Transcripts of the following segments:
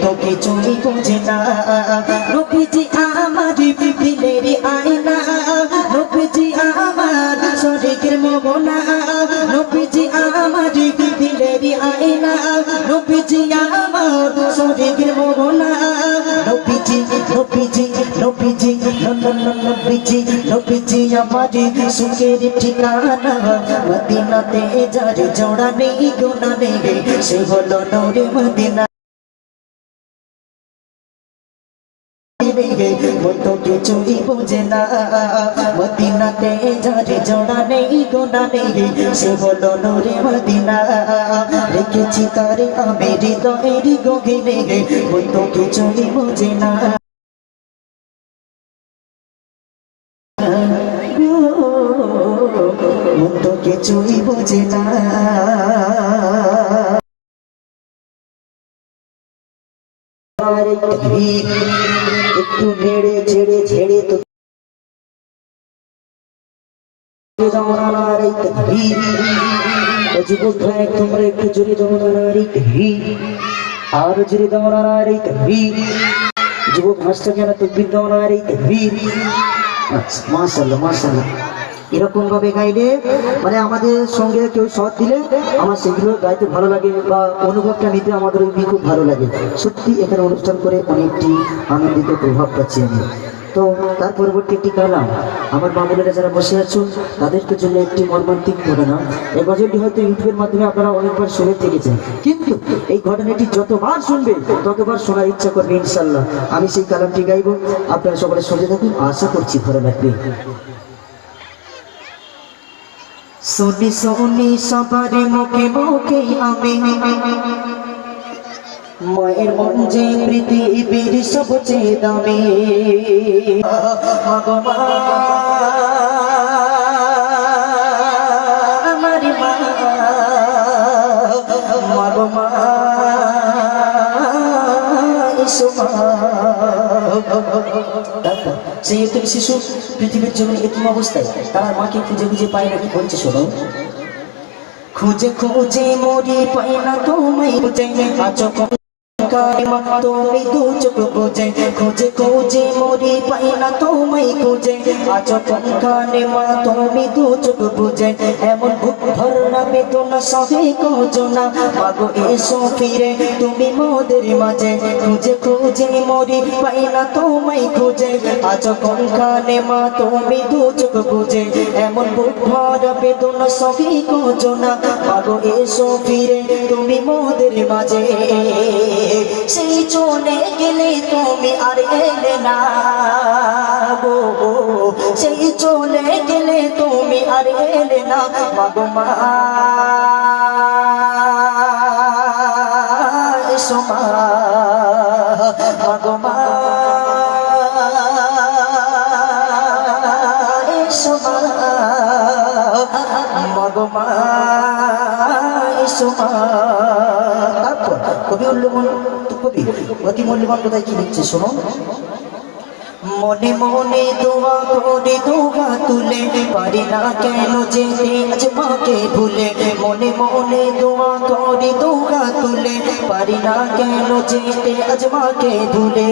কত কিছুই বোঝে না। নবীজি আমার দিলের আয়না নবীজি আমার শরীরের মোহনা নবীজি আমার দিলের আয়না নবীজি আমার শরীরের মোহনা। নবীজি নবীজি নবীজি নবীজি নবীজি আমার সুখের ঠিকানা। মদিনাতে যার জোড়া নেই, গুণা নেই, সে হলো নরে মদিনা। মত কিছুই বোঝে না। মদিনাতে যারে জোড়া নেই, গোনা নেই, সে হলো নরে মদিনা। রেখেছি তারে আমি হৃদয়ের গভীরে মত কিছুই বোঝে না। মত কিছুই বোঝে না। একটু নেড়ে ছেড়ে ছেড়ে তো জমানার এই তকবীর ও যুবক ভাই তোমরা একটু জোরে জমানার এই তকবীর আর জোরে জমানার এই তকবীর যুবক হাসছে কেন তকবীর জমানার এই তকবীর মাশাআল্লাহ মাশাআল্লাহ এরকম ভাবে গাইলে মানে আমাদের সঙ্গে কেউ শট দিলে আমার সেগুলো গাইতে ভালো লাগে বা অনুভবটা নিতে আমাদের ওই খুব ভালো লাগে। সত্যি এখানে অনুষ্ঠান করে অনেকটি আনন্দিত প্রভাব পাচ্ছি আমি। তো তার পরবর্তী একটি কালাম আমার বাবুলেরা যারা বসে আছো, তাদেরকে জন্য একটি মর্মান্তিক ঘটনা। এই গজলটি হয়তো ইউটিউবের মাধ্যমে আপনারা অনেকবার শুনে থেকেছেন। কিন্তু এই ঘটনাটি যতবার শুনবে, ততবার শোনার ইচ্ছা করবে ইনশাল্লাহ আমি সেই কালামটি গাইব। আপনারা সকলে শুনতে থাকুন। আশা করছি ভালো লাগবে। শুনি শুনি সবার মুখে মুখে আমি। মায়ের মন যে পৃথিবীর সবচেয়ে দামি। আমার মা ভগবা সেই একটি শিশু পৃথিবীর জন্য এরকম অবস্থায়। তারা মাকে খুঁজে খুঁজে পায় না, কি বলছে শোনো? খুঁজে খুঁজে মরি পাই না, তোমায় খুঁজে আছো কারিমা তুমি দু চোখ বুঝে খুঁজে খুঁজে মরি পাই না তোমায় খুঁজে। আছো কানে মা, তুমি দু চোখ বুঝে এমন বুক ভরনা বেদনা সহে কোজনা মাগো, এসো ফিরে, তুমি মোদের মাঝে, খুঁজে খুঁজে মরি পাই না তোমায় খুঁজে। আছো কানে মা, তুমি দু চোখ বুঝে এমন বুক ভরা বেদনা সহে কোজনা মাগো, এসো ফিরে, তুমি মোদের মাঝে। সেই চলে গেলে তুমি আর এলে না সেই চলে গেলে তুমি আর এলে না মা। কবি অতি কোথায় কি লিখছে শোনো মনে মনে দোয়া করে দোয়া তুলে। পারি না কেন যেতে আজ মাকে ভুলে। মনে মনে দোয়া করে দোয়া তুলে। পারি না কেন যেতে আজ মাকে ভুলে।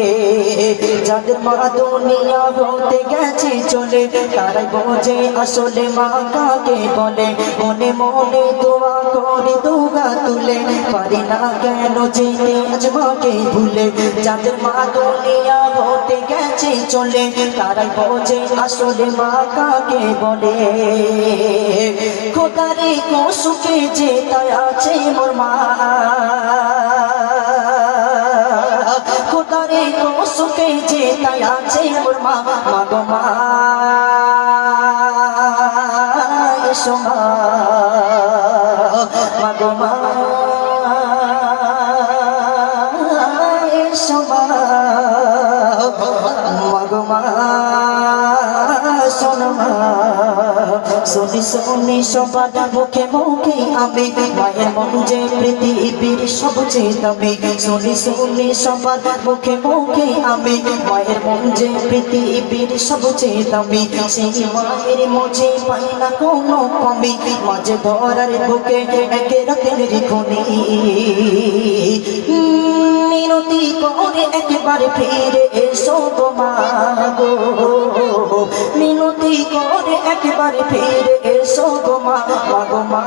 যাদের মা দুনিয়া হতে গেছে চলে। তারাই বোঝে আসলে মা কাকে বলে। মনে মনে দোয়া করে দোয়া তুলে। পারি না কেন যেতে আজ মাকে ভুলে। যাদের মা দুনিয়া হতে গেছে চলে তারাই বোঝে আসলে মা কাকে বলে? খোদারে কসুকে যে তাই আছে মোর মা। খোদারে কসুকে যে তাই আছে মোর মা। মাগো মা, এসো মা। মাগো মা, এসো শোনো, শুনি, সবার মুখে মুখে আমি মায়ের মন যে পৃথিবীর সবচেয়ে দামি শুনি শুনি, সবার মুখে মুখে আমি মায়ের মন যে পৃথিবীর সবচেয়ে দামি সেই মায়ের মজে পাই না কোনো কমি। মাঝে ধরার বুকে একে রাতের মিনতি করে একবার ফিরে এসো গো মা গো। মিনতি করে একবার ফিরে এসো তোমার মা মা।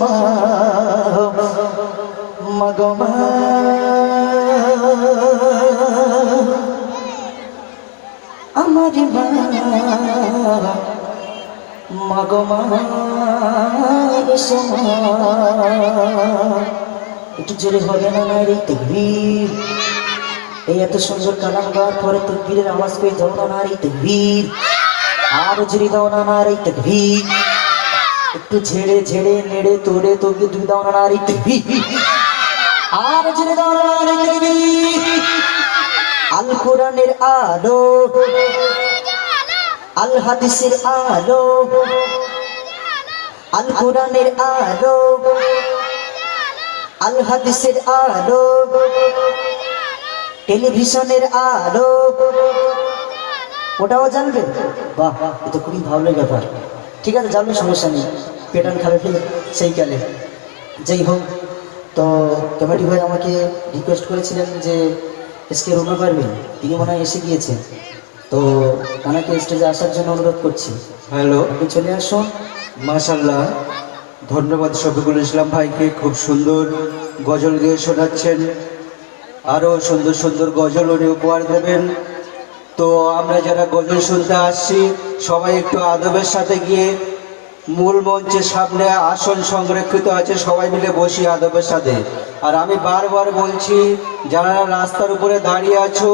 মা মা গো মা আমার মা মা গো মা, এসো মা। একটু জোরে হবে না না রে এই এত সুন্দর কালাম গাওয়ার পরে তকবীরের আওয়াজ পেয়ে যাও না না রে তকবীর? আর জোরে দাও না না রে একটু ছেড়ে ছেড়ে নেড়ে তোড়ে তোকে দুই দাও না না রে তকবীর আর জোরে দাও না আল কোরআনের আলো আল হাদিসের আলো আল কোরআনের আলো আল হাদিসের আলো টেলিভিশনের আলো ওটাও জানবে বাহ এ তো খুবই ভালো ব্যাপার। ঠিক আছে জানলে সমস্যা নেই। পেটান খাবে ফেলে সেই কালে যাই হোক তো কমিটি ভাই আমাকে রিকোয়েস্ট করেছিলেন যে এসকে রুমে পারবেন তিনি মনে হয় এসে গিয়েছেন তো ওনাকে স্টেজে আসার জন্য অনুরোধ করছি। হ্যালো। আপনি চলে আসুন মাশাল্লাহ ধন্যবাদ শফিকুল ইসলাম ভাইকে খুব সুন্দর গজল গেয়ে শোনাচ্ছেন। আরও সুন্দর সুন্দর গজল উনি উপহার দেবেন। তো আমরা যারা গজল শুনতে আসছি, সবাই একটু আদবের সাথে গিয়ে মূল মঞ্চের সামনে আসন সংরক্ষিত আছে, সবাই মিলে বসি আদবের সাথে। আর আমি বারবার বলছি, যারা রাস্তার উপরে দাঁড়িয়ে আছো,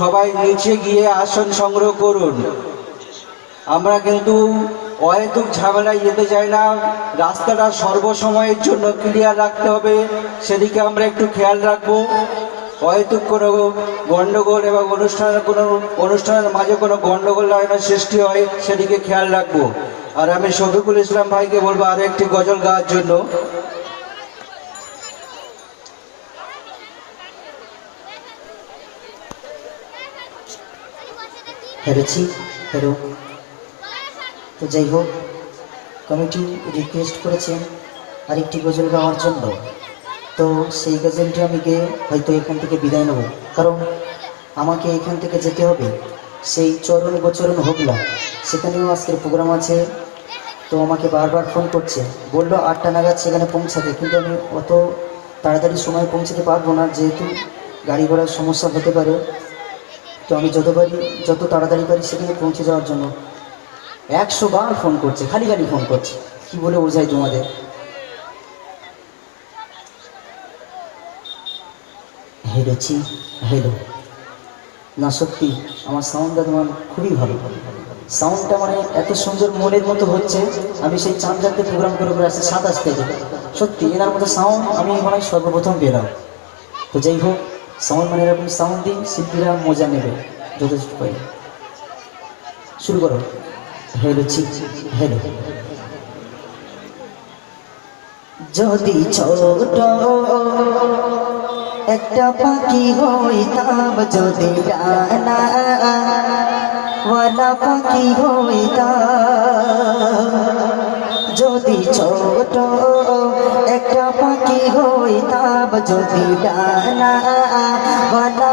সবাই নিচে গিয়ে আসন সংগ্রহ করুন। আমরা কিন্তু অহেতুক ঝামেলায় যেতে চাই না, রাস্তাটা সর্বসময়ের জন্য ক্লিয়ার রাখতে হবে, সেদিকে আমরা একটু খেয়াল রাখব। অহেতুক কোনো গণ্ডগোল এবং অনুষ্ঠানের কোনো, অনুষ্ঠানের মাঝে কোনো গণ্ডগোল যেন সৃষ্টি হয়, সেদিকে খেয়াল রাখব। আর আমি শফিকুল ইসলাম ভাইকে বলব আরও একটি গজল গাওয়ার জন্য। হেরেছি হেরো তো যাই হোক, কমিটি রিকোয়েস্ট করেছেন আরেকটি গজল গাওয়ার জন্য। তো সেই গজলটি আমি গিয়ে হয়তো এখান থেকে বিদায় নেব। কারণ আমাকে এখান থেকে যেতে হবে। সেই চরণ গোচরণ হোগলা, সেখানেও আজকের প্রোগ্রাম আছে। তো আমাকে বারবার ফোন করছে। বলল, আটটা নাগাদ সেখানে পৌঁছাতে, কিন্তু আমি অত তাড়াতাড়ি সময় পৌঁছাতে পারব না, যেহেতু গাড়ি ঘোড়ার সমস্যা হতে পারে। তো আমি যত পারি যত তাড়াতাড়ি পারি সেখানে পৌঁছে যাওয়ার জন্য একশো বার ফোন করছে, খালি খালি ফোন করছে। কি বলে বোঝাই তোমাদের? হেরেছি হেলো না, সত্যি, আমার সাউন্ডটা তোমার খুবই ভালো। সাউন্ডটা মানে এত সুন্দর মনের মতো হচ্ছে, আমি সেই চাঁদ জানতে প্রোগ্রাম করে করে আসছি সাতাশ থেকে সত্যি, এনার মতো সাউন্ড আমি মনে হয় সর্বপ্রথম পেলাম। তো যাই হোক সাউন্ড মানে এরকম সাউন্ড দিন শিল্পীরা মজা নেবে, যথেষ্ট পাই শুরু করো। হেলো ছিক হেলো যদি ছোট একটা পাখি হইতাম যদি ডানা, ওয়ালা পাখি হইতাম। যদি ছোট একটা পাখি হইতাম যদি ডানা, ওয়ালা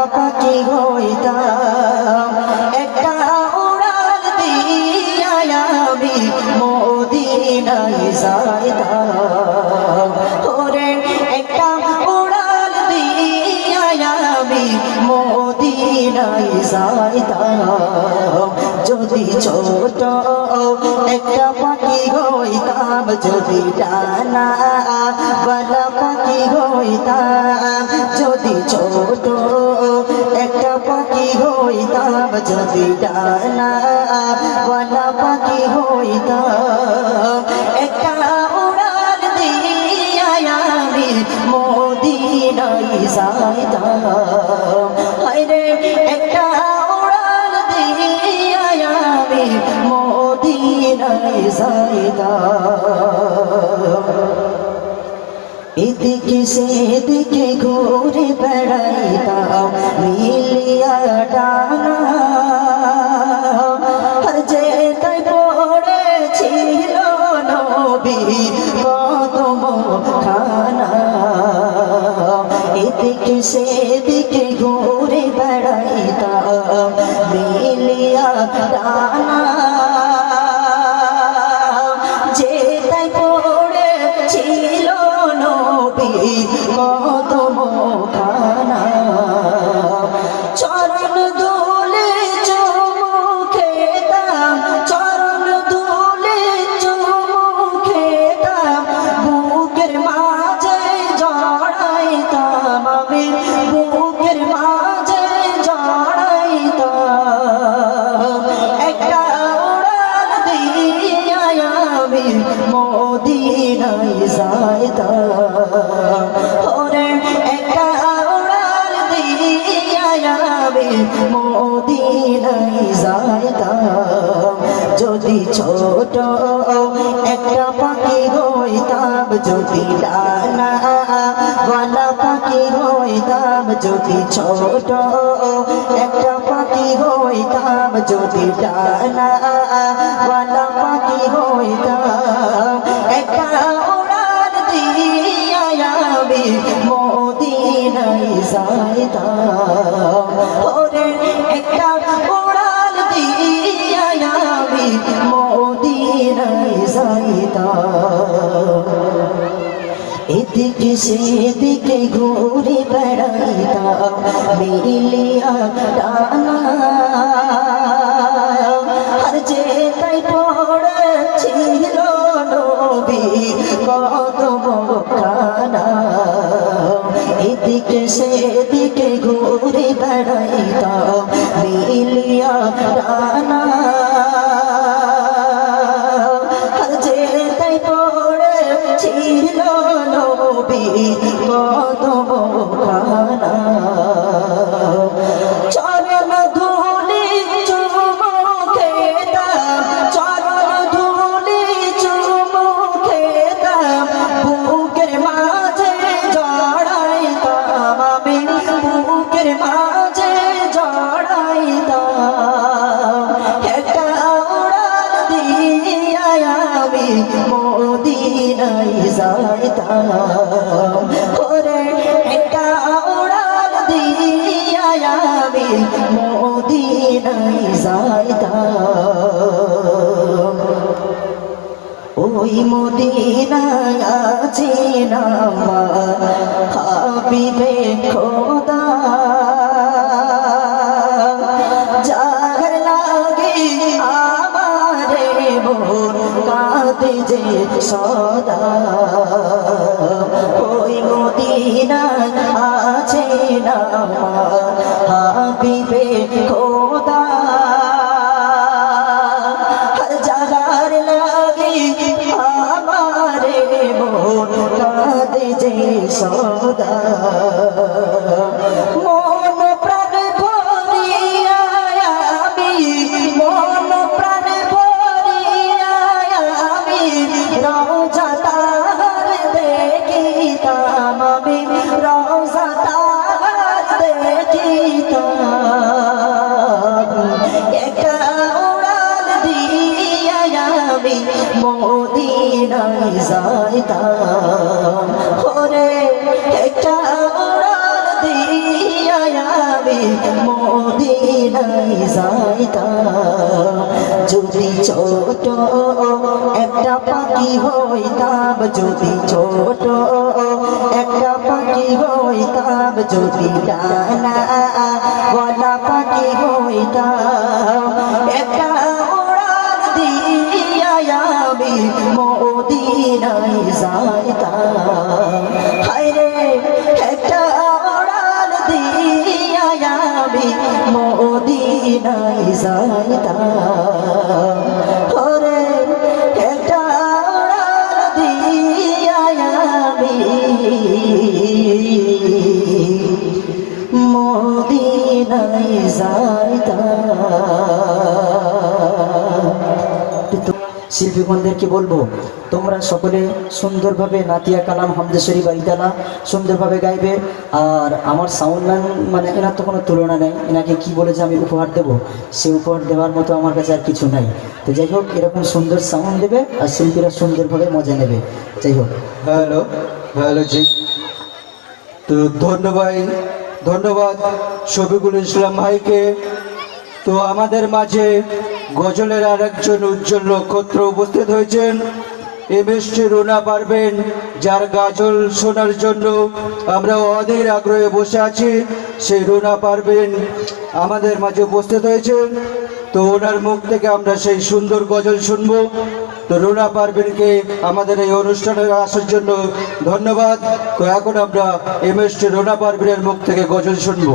যদি ডানা বলা পাখি হইতাম। যদি ছোট একটা পাখি হইতাম, যদি ডানা বলা পাখি হইতাম। একটা উড়াল দিয়া আমি মোদিনাই যাইতাম। এদিকে সেদিকে ঘুরে বেড়াইতাম মিলিয়া ডানা যাইতাম ওরে একটা উড়াল দিয়া আমি মদিনায় যাইতাম। যদি ছোট একটা পাখি হইতাম, যদি ডানা ওয়ালা পাখি হইতাম, যদি ছোট একটা পাখি হইতাম, যদি ডানা ওয়ালা পাখি হইতাম। একটা সেদিকে ঘুরে বেড়াইতাম মিলিয়া টানা আর যে তাই পড়েছিল নবী কত খানা এদিকে সেদিকে আছে সদা। মন প্রাণ ভরিয়া আমি, মন প্রাণ ভরিয়া আমি রোজা দেখিতাম আমি রোজা দেখিতাম। একটা উড়াল দিয়া আমি মদিনায় যাইতাম। দিয়া আমি মদিনায় যাইতাম যদি ছোট একটা পাখি হইতাম, যদি ছোট একটা পাখি হইতাম, যদি ডানা বলা পাখি হইতাম, একটা উড়াল দিয়া আমি মদিনায় যাইতাম। মদিনায় শিল্পীগণদেরকে বলব? তোমরা সকলে সুন্দরভাবে নাতিয়া কালাম হামদেশ্বরী বাড়িতালা সুন্দরভাবে গাইবে। আর আমার সাউন্ড ম্যান মানে এনার তো কোনো তুলনা নেই। এনাকে কি বলে যে আমি উপহার দেবো? সে উপহার দেওয়ার মতো আমার কাছে আর কিছু নাই। তো যাই হোক, এরকম সুন্দর সাউন্ড দেবে আর শিল্পীরা সুন্দরভাবে মজা নেবে। যাই হোক। হ্যালো হ্যালো জি। তো ধন্যবাদ ধন্যবাদ শফিকুল ইসলাম ভাইকে। তো আমাদের মাঝে গজলের আর একজন উজ্জ্বল নক্ষত্র উপস্থিত হয়েছেন। এম রুনা পারবেন, যার গাজল শোনার জন্য আমরা অধীর আগ্রহে বসে আছি। সেই রুনা পারবেন আমাদের মাঝে উপস্থিত হয়েছেন। তো ওনার মুখ থেকে আমরা সেই সুন্দর গজল শুনব। তো রুনা পারভিনকে আমাদের এই অনুষ্ঠানে আসার জন্য ধন্যবাদ। তো এখন আমরা এম এস টি রুনা পারভিনের মুখ থেকে গজল শুনব।